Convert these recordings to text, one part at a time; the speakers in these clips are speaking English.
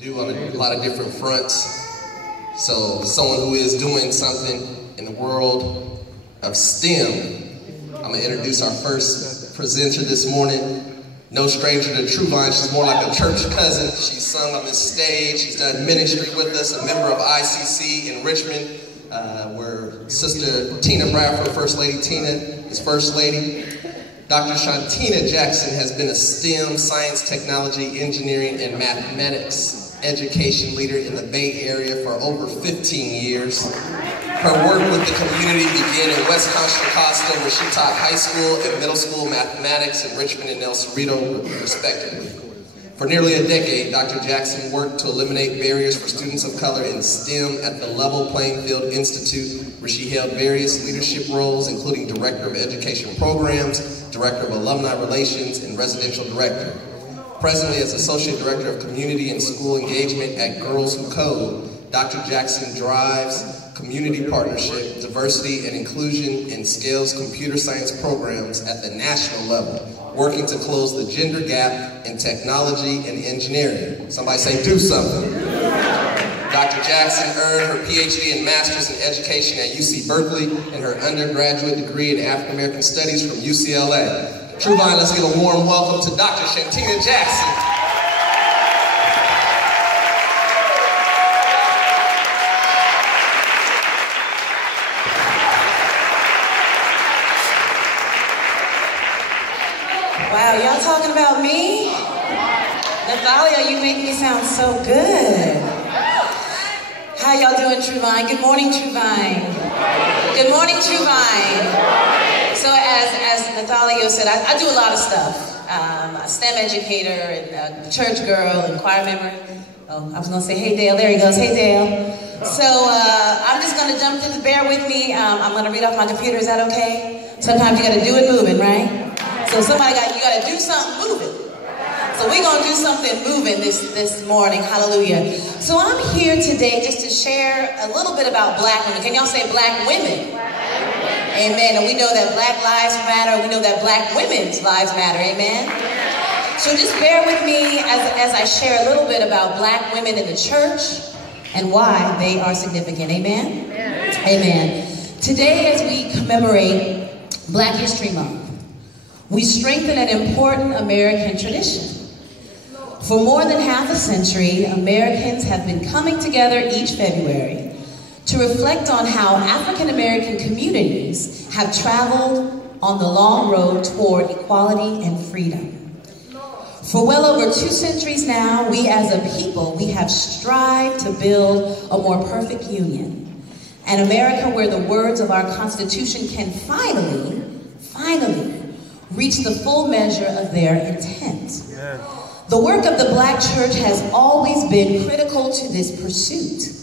do on a lot of different fronts. So someone who is doing something in the world of STEM. I'm gonna introduce our first presenter this morning. No stranger to Truvine, she's more like a church cousin. She's sung on this stage, she's done ministry with us, a member of ICC in Richmond, where Sister Tina Bradford, First Lady Tina, is First Lady. Dr. Shantina Jackson has been a STEM, science, technology, engineering, and mathematics education leader in the Bay Area for over 15 years. Her work with the community began in West Contra Costa, where she taught high school and middle school mathematics in Richmond and El Cerrito, respectively. For nearly a decade, Dr. Jackson worked to eliminate barriers for students of color in STEM at the Level Playing Field Institute, where she held various leadership roles, including Director of Education Programs, Director of Alumni Relations, and Residential Director. Presently, as Associate Director of Community and School Engagement at Girls Who Code, Dr. Jackson drives community partnership, diversity and inclusion, and scales computer science programs at the national level, working to close the gender gap in technology and engineering. Somebody say, do something. Dr. Jackson earned her PhD and Master's in Education at UC Berkeley and her undergraduate degree in African American Studies from UCLA. Truvine, let's give a warm welcome to Dr. Shantina Jackson. Wow, y'all talking about me? Nathalia, you make me sound so good. How y'all doing, Truvine? Good morning, Truvine. Good morning, Truvine. So as Nathalia said, I do a lot of stuff. A STEM educator and a church girl and choir member. Oh, I was gonna say, hey Dale, there he goes, hey Dale. So I'm just gonna jump through, bear with me. I'm gonna read off my computer, is that okay? Sometimes you gotta do it moving, right? So you gotta do something moving. So we're gonna do something moving this morning, hallelujah. So I'm here today just to share a little bit about black women. Can y'all say black women? Amen. And we know that black lives matter. We know that black women's lives matter. Amen. So just bear with me as I share a little bit about black women in the church and why they are significant. Amen. Amen. Today, as we commemorate Black History Month, we strengthen an important American tradition. For more than half a century, Americans have been coming together each February to reflect on how African American communities have traveled on the long road toward equality and freedom. For well over 2 centuries now, we as a people, we have strived to build a more perfect union. An America where the words of our Constitution can finally reach the full measure of their intent. Amen. The work of the Black church has always been critical to this pursuit.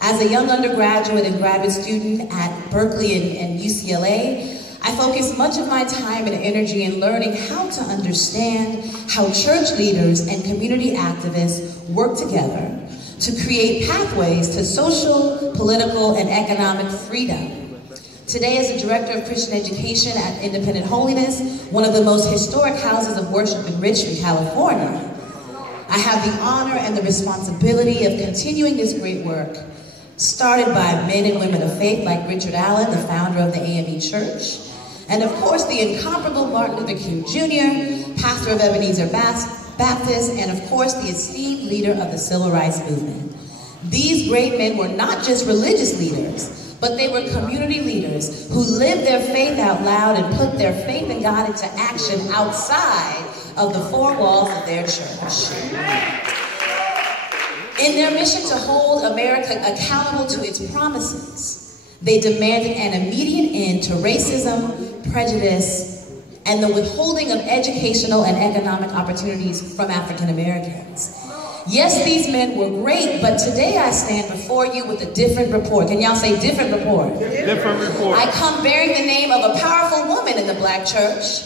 As a young undergraduate and graduate student at Berkeley and UCLA, I focused much of my time and energy in learning how to understand how church leaders and community activists work together to create pathways to social, political, and economic freedom. Today, as the Director of Christian Education at Independent Holiness, one of the most historic houses of worship in Richmond, California, I have the honor and the responsibility of continuing this great work, started by men and women of faith like Richard Allen, the founder of the AME Church, and of course the incomparable Martin Luther King Jr., pastor of Ebenezer Baptist, and of course the esteemed leader of the Civil Rights Movement. These great men were not just religious leaders, but they were community leaders who lived their faith out loud and put their faith in God into action outside of the 4 walls of their church. In their mission to hold America accountable to its promises, they demanded an immediate end to racism, prejudice, and the withholding of educational and economic opportunities from African Americans. Yes, these men were great, but today I stand before you with a different report. Can y'all say different report? Different report. I come bearing the name of a powerful woman in the Black church.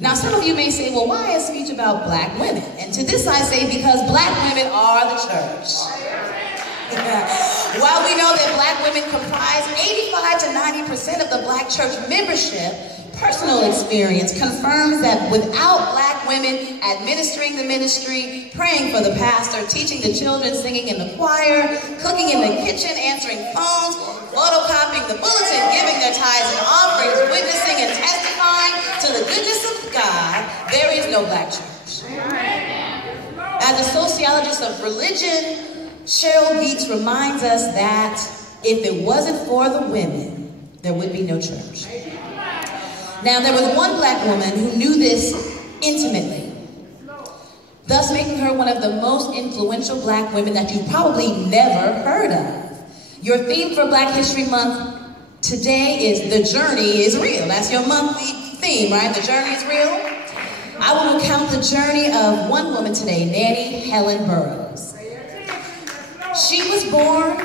Now, some of you may say, well, why a speech about black women? And to this I say, because black women are the church. While we know that black women comprise 85 to 90% of the Black church membership, personal experience confirms that without black women administering the ministry, praying for the pastor, teaching the children, singing in the choir, cooking in the kitchen, answering phones, photocopying the bulletin, giving their tithes and offerings, witnessing and testifying to the goodness of God, there is no black church. As a sociologist of religion, Cheryl Geeks reminds us that if it wasn't for the women, there would be no church. Now, there was one black woman who knew this intimately, thus making her one of the most influential black women that you've probably never heard of. Your theme for Black History Month today is The Journey is Real. That's your monthly theme, right? The Journey is Real. I will recount the journey of one woman today, Nannie Helen Burroughs. She was born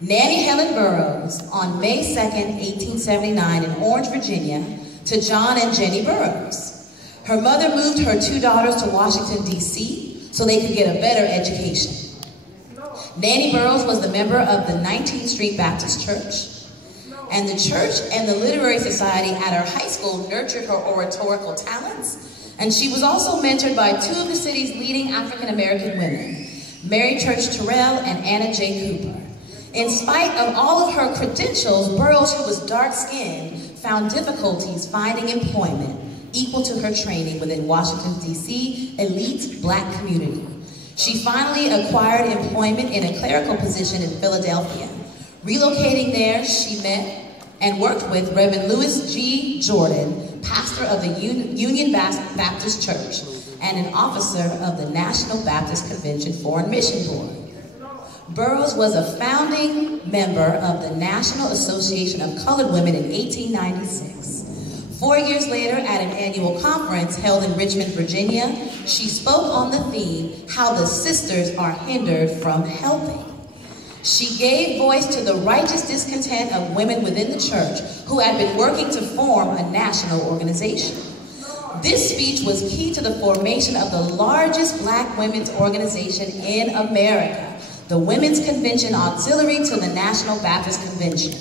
Nannie Helen Burroughs on May 2nd, 1879 in Orange, Virginia, to John and Jenny Burroughs. Her mother moved her two daughters to Washington, D.C. so they could get a better education. Nannie Burroughs was the member of the 19th Street Baptist Church, and the church and the literary society at her high school nurtured her oratorical talents, and she was also mentored by two of the city's leading African-American women, Mary Church Terrell and Anna J. Cooper. In spite of all of her credentials, Burroughs, who was dark-skinned, found difficulties finding employment equal to her training within Washington, D.C. elite black community. She finally acquired employment in a clerical position in Philadelphia. Relocating there, she met and worked with Reverend Louis G. Jordan, pastor of the Union Baptist Church and an officer of the National Baptist Convention Foreign Mission Board. Burroughs was a founding member of the National Association of Colored Women in 1896. 4 years later, at an annual conference held in Richmond, Virginia, she spoke on the theme, How the Sisters Are Hindered from Helping. She gave voice to the righteous discontent of women within the church who had been working to form a national organization. This speech was key to the formation of the largest black women's organization in America, the Women's Convention Auxiliary to the National Baptist Convention.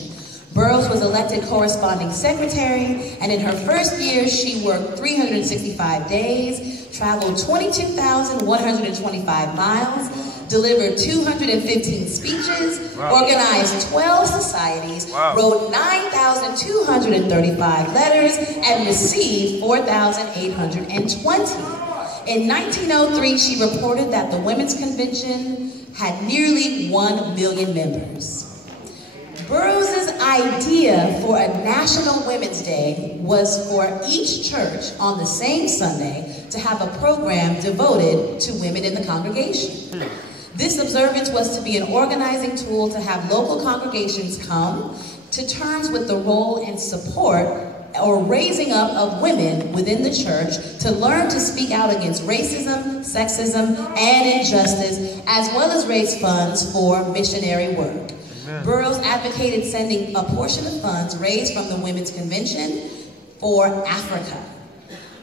Burroughs was elected corresponding secretary, and in her first year, she worked 365 days, traveled 22,125 miles, delivered 215 speeches, organized 12 societies, wrote 9,235 letters, and received 4,820. In 1903, she reported that the Women's Convention had nearly 1 million members. Burroughs' idea for a National Women's Day was for each church on the same Sunday to have a program devoted to women in the congregation. This observance was to be an organizing tool to have local congregations come to terms with the role and support or raising up of women within the church to learn to speak out against racism, sexism, and injustice, as well as raise funds for missionary work. Amen. Burroughs advocated sending a portion of funds raised from the Women's Convention for Africa.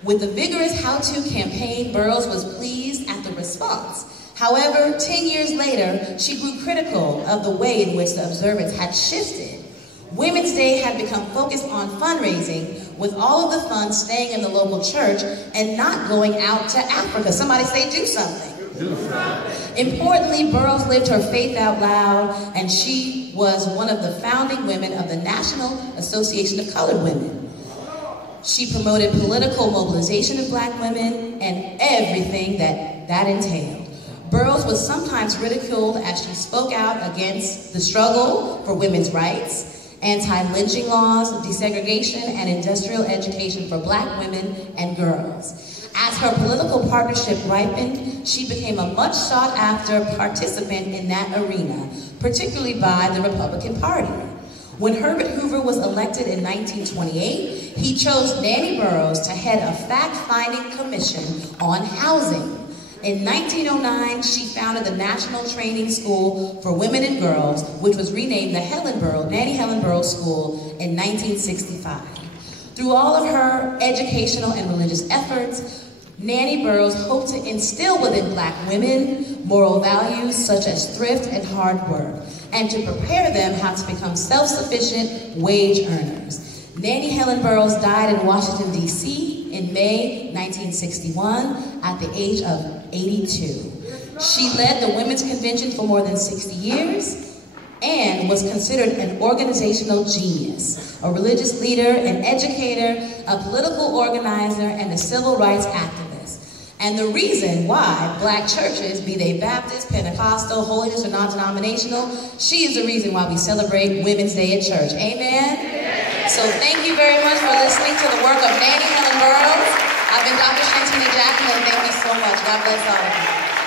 With the vigorous how-to campaign, Burroughs was pleased at the response. However, 10 years later, she grew critical of the way in which the observance had shifted. Women's Day had become focused on fundraising, with all of the funds staying in the local church and not going out to Africa. Somebody say, do something. Importantly, Burroughs lived her faith out loud, and she was one of the founding women of the National Association of Colored Women. She promoted political mobilization of black women and everything that entailed. Burroughs was sometimes ridiculed as she spoke out against the struggle for women's rights, anti-lynching laws, desegregation, and industrial education for black women and girls. As her political partnership ripened, she became a much sought-after participant in that arena, particularly by the Republican Party. When Herbert Hoover was elected in 1928, he chose Nannie Burroughs to head a fact-finding commission on housing. In 1909, she founded the National Training School for Women and Girls, which was renamed the Nannie Helen Burroughs School in 1965. Through all of her educational and religious efforts, Nannie Burroughs hoped to instill within black women moral values such as thrift and hard work, and to prepare them how to become self-sufficient wage earners. Nannie Helen Burroughs died in Washington, D.C. in May 1961 at the age of 82. She led the Women's Convention for more than 60 years and was considered an organizational genius, a religious leader, an educator, a political organizer, and a civil rights activist. And the reason why Black churches, be they Baptist, Pentecostal, Holiness, or non-denominational, she is the reason why we celebrate Women's Day at church. Amen? So thank you very much for listening to the work of Nannie Helen Burroughs. I've been Dr. Shantina Jackson, and thank you so much. God bless all of you.